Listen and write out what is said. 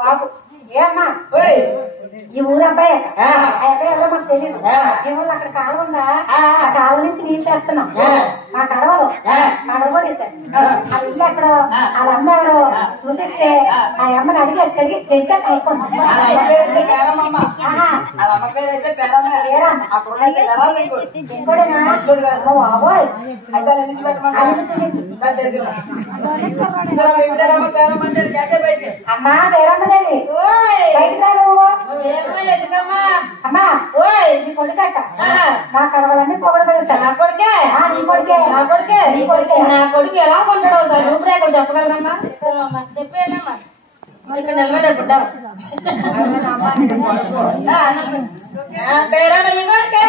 బాబు ఏమ్మా ఈ ఊరు అబ్బాయి అబ్బాయి ఎవరో మాకు తెలియదు. ఏమన్నా అక్కడ కాలువ ఉందా? ఆ కాలువ నుంచి నీళ్ళు తెస్తున్నాం. ఆ కడవలో కూడా ఇస్తాను. ఆ ఇల్లు ఎక్కడ వాళ్ళ అమ్మ ఎవరో చూపిస్తే ఆ అమ్మని అడిగి కడిగి తెచ్చాక అయిపోతుంది. అమ్మా వేరమ్మదేవి అమ్మా నీ కొడుకట నా కడవలన్నీ పొగలు పెడతాను. నా కొడుకే నీ కొడుకే నా కొడుకే నీ కొడుకే నా కొడుకు ఎలా కొంటాడో సార్ రూపురేఖలు చెప్పగలరమ్మా? చెప్పేదమ్మా ఇక్కడ నిలబడేప్పుడు పేరమ్మ నీ కొడుకే